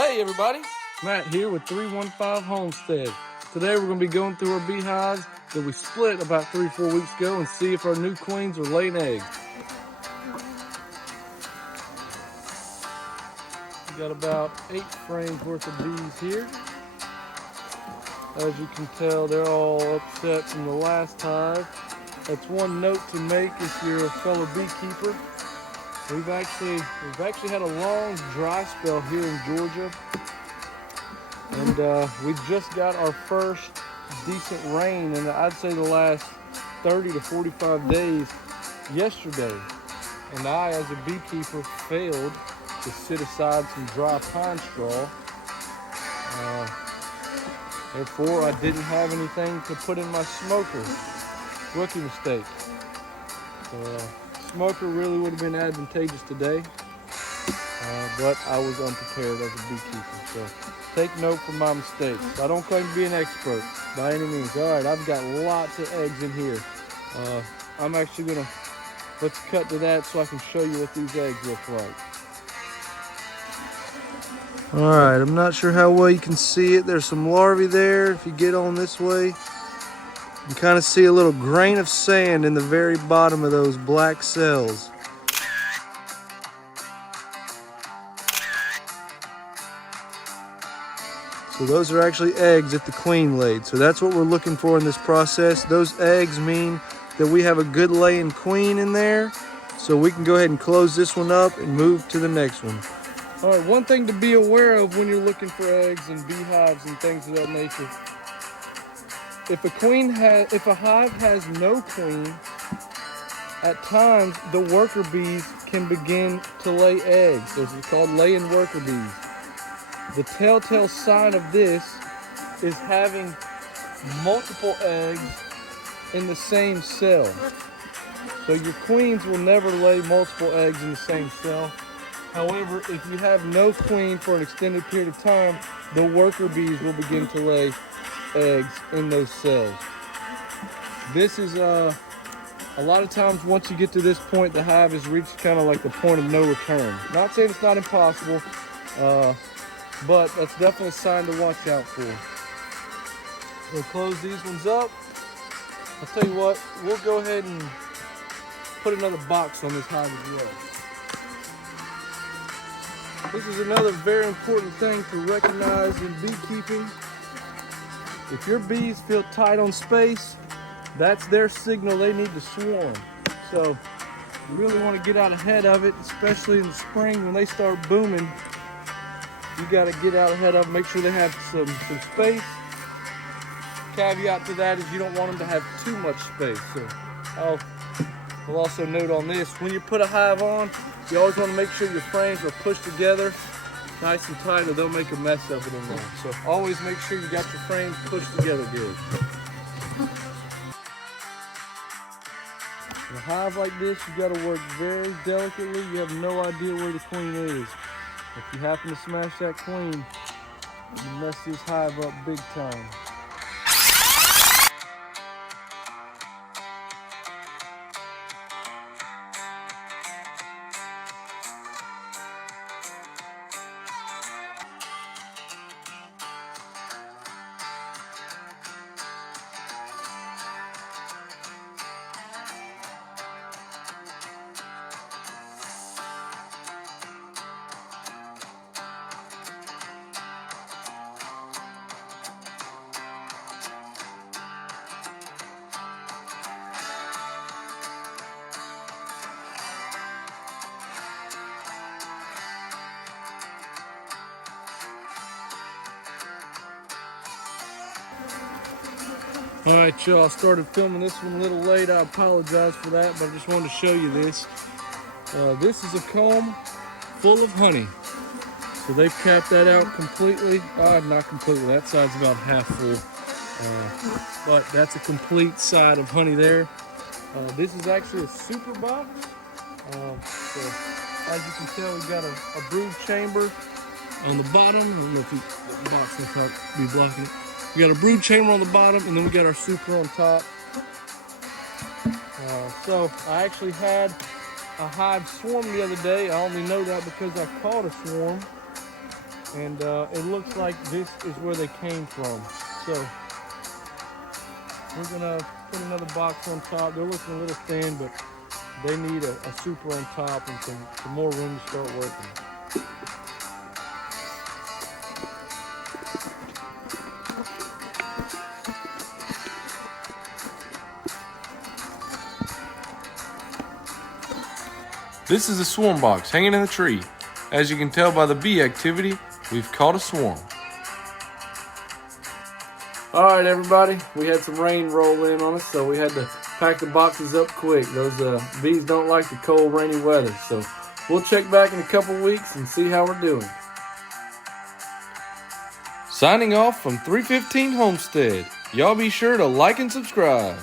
Hey everybody, Matt here with 315 Homestead. Today we're going to be going through our beehives that we split about 3-4 weeks ago and see if our new queens are laying eggs. We got about 8 frames worth of bees here. As you can tell, they're all upset from the last hive. That's one note to make if you're a fellow beekeeper. We've actually had a long dry spell here in Georgia. And we just got our first decent rain in, I'd say, the last 30 to 45 days yesterday. And I, as a beekeeper, failed to set aside some dry pine straw. Therefore, I didn't have anything to put in my smoker. Rookie mistake. Smoker really would have been advantageous today, but I was unprepared as a beekeeper. So take note from my mistakes. I don't claim to be an expert by any means. All right, I've got lots of eggs in here. I'm actually gonna, let's cut to that so I can show you what these eggs look like. All right, I'm not sure how well you can see it. There's some larvae there. If you get on this way, you can kind of see a little grain of sand in the very bottom of those black cells. So those are actually eggs that the queen laid. So that's what we're looking for in this process. Those eggs mean that we have a good laying queen in there. So we can go ahead and close this one up and move to the next one. All right, one thing to be aware of when you're looking for eggs and beehives and things of that nature. If a hive has no queen, at times the worker bees can begin to lay eggs. Those are called laying worker bees. The telltale sign of this is having multiple eggs in the same cell. So your queens will never lay multiple eggs in the same cell. However, if you have no queen for an extended period of time, the worker bees will begin to lay eggs in those cells. This is a lot of times once you get to this point, the hive has reached kind of like the point of no return. Not saying it's not impossible, but that's definitely a sign to watch out for. We'll close these ones up. I'll tell you what, we'll go ahead and put another box on this hive as well. This is another very important thing to recognize in beekeeping. If your bees feel tight on space, that's their signal they need to swarm. So you really want to get out ahead of it, especially in the spring when they start booming. You got to get out ahead of them, make sure they have some space. Caveat to that is you don't want them to have too much space. So I'll also note on this, when you put a hive on, you always want to make sure your frames are pushed together nice and tight or they'll make a mess of it in there. So always make sure you got your frames pushed together good. In a hive like this, you got to work very delicately. You have no idea where the queen is. If you happen to smash that queen, you mess this hive up big time. All right, y'all, I started filming this one a little late. I apologize for that, but I just wanted to show you this. This is a comb full of honey. So they've capped that out completely. Not completely, that side's about half full. But that's a complete side of honey there. This is actually a super box. So as you can tell, we've got a brood chamber on the bottom. I don't know if the box will probably be blocking it. We got a brood chamber on the bottom, and then we got our super on top. So I actually had a hive swarm the other day. I only know that because I caught a swarm. And it looks like this is where they came from. So we're gonna put another box on top. They're looking a little thin, but they need a super on top and some more room to start working. This is a swarm box hanging in the tree. As you can tell by the bee activity, we've caught a swarm. All right, everybody, we had some rain roll in on us, so we had to pack the boxes up quick. Those bees don't like the cold, rainy weather, so we'll check back in a couple weeks and see how we're doing. Signing off from 315 Homestead. Y'all be sure to like and subscribe.